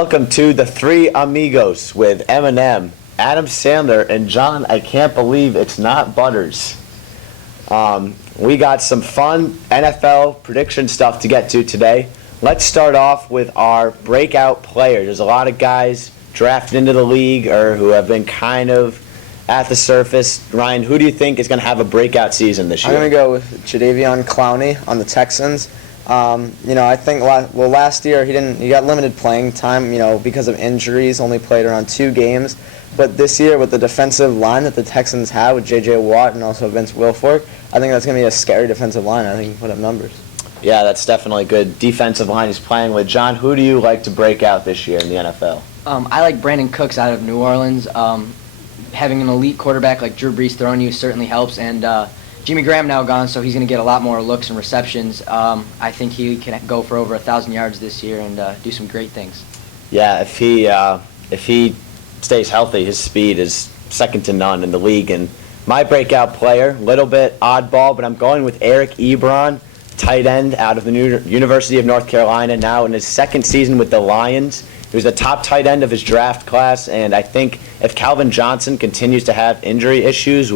Welcome to the Three Amigos with Eminem, Adam Sandler, and John. I can't believe it's not Butters. We got some fun NFL prediction stuff to get to today. Let's start off with our breakout players. There's a lot of guys drafted into the league or who have been kind of at the surface. Ryan, who do you think is going to have a breakout season this year? I'm going to go with Jadeveon Clowney on the Texans. I think last year he got limited playing time, because of injuries, only played around 2 games. But this year with the defensive line that the Texans have with J.J. Watt and also Vince Wilfork, I think that's going to be a scary defensive line. I think he can put up numbers. Yeah, that's definitely a good defensive line he's playing with. John, who do you like to break out this year in the NFL? I like Brandon Cooks out of New Orleans. Having an elite quarterback like Drew Brees throwing you certainly helps, and Jimmy Graham now gone, so he's going to get a lot more looks and receptions. I think he can go for over 1,000 yards this year and do some great things. Yeah, if he stays healthy, his speed is second to none in the league. And my breakout player, little bit oddball, but I'm going with Eric Ebron, tight end out of the University of North Carolina, now in his second season with the Lions. He was the top tight end of his draft class, and I think if Calvin Johnson continues to have injury issues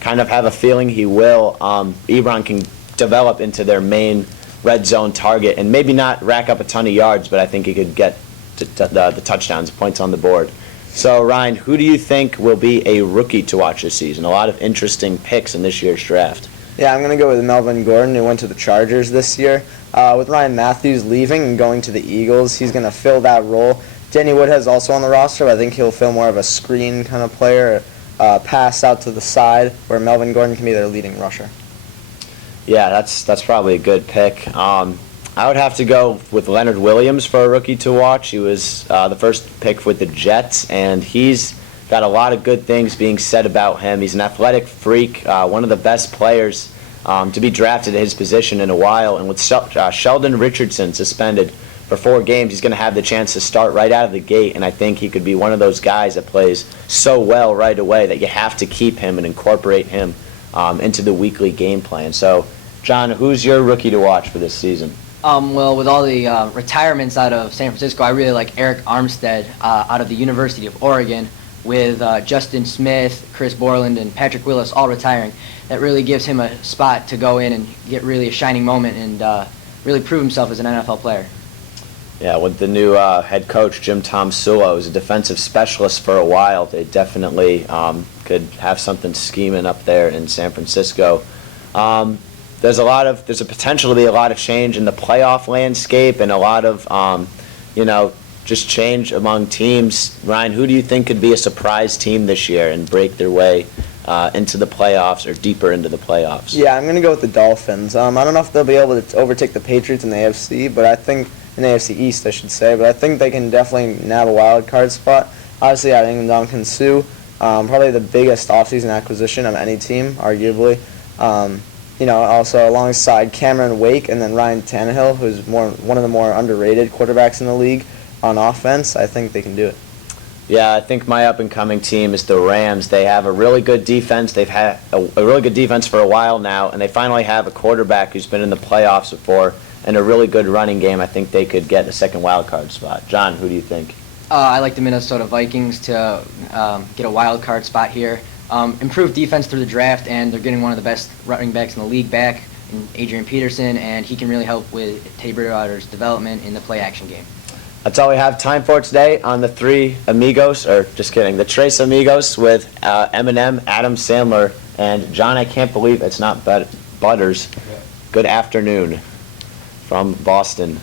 kind of have a feeling he will, Ebron can develop into their main red zone target and maybe not rack up a ton of yards, but I think he could get the touchdowns, points on the board. So, Ryan, who do you think will be a rookie to watch this season? A lot of interesting picks in this year's draft. Yeah, I'm going to go with Melvin Gordon, who went to the Chargers this year. With Ryan Matthews leaving and going to the Eagles, he's going to fill that role. Danny Woodhead's also on the roster, but I think he'll fill more of a screen kind of player, pass out to the side, where Melvin Gordon can be their leading rusher. Yeah, that's probably a good pick. I would have to go with Leonard Williams for a rookie to watch. He was the first pick with the Jets, and he's got a lot of good things being said about him. He's an athletic freak, one of the best players to be drafted at his position in a while. And with Sheldon Richardson suspended for 4 games, he's going to have the chance to start right out of the gate, and I think he could be one of those guys that plays so well right away that you have to keep him and incorporate him into the weekly game plan. So, John, who's your rookie to watch for this season? Well, with all the retirements out of San Francisco, I really like Eric Armstead out of the University of Oregon, with Justin Smith, Chris Borland, and Patrick Willis all retiring. That really gives him a spot to go in and get really a shining moment and really prove himself as an NFL player. Yeah, with the new head coach, Jim Tomsula, who's a defensive specialist for a while, they definitely could have something scheming up there in San Francisco. There's a potential to be a lot of change in the playoff landscape and a lot of, just change among teams. Ryan, who do you think could be a surprise team this year and break their way into the playoffs or deeper into the playoffs? Yeah, I'm going to go with the Dolphins. I don't know if they'll be able to overtake the Patriots in the AFC, but I think in the AFC East, I should say, but I think they can definitely nab a wild card spot. Obviously, adding Ndamukong Suh, probably the biggest offseason acquisition of any team, arguably. Also alongside Cameron Wake and then Ryan Tannehill, who's one of the more underrated quarterbacks in the league on offense. I think they can do it. Yeah, I think my up-and-coming team is the Rams. They have a really good defense. They've had a really good defense for a while now, and they finally have a quarterback who's been in the playoffs before and a really good running game. I think they could get the second wild card spot. John, who do you think? I like the Minnesota Vikings to get a wild card spot here. Improved defense through the draft, and they're getting one of the best running backs in the league back, in Adrian Peterson, and he can really help with Teddy Bridgewater's development in the play-action game. That's all we have time for today on the Three Amigos, or just kidding, the Tres Amigos with Eminem, Adam Sandler, and John. I can't believe it's not Butters. Good afternoon from Boston.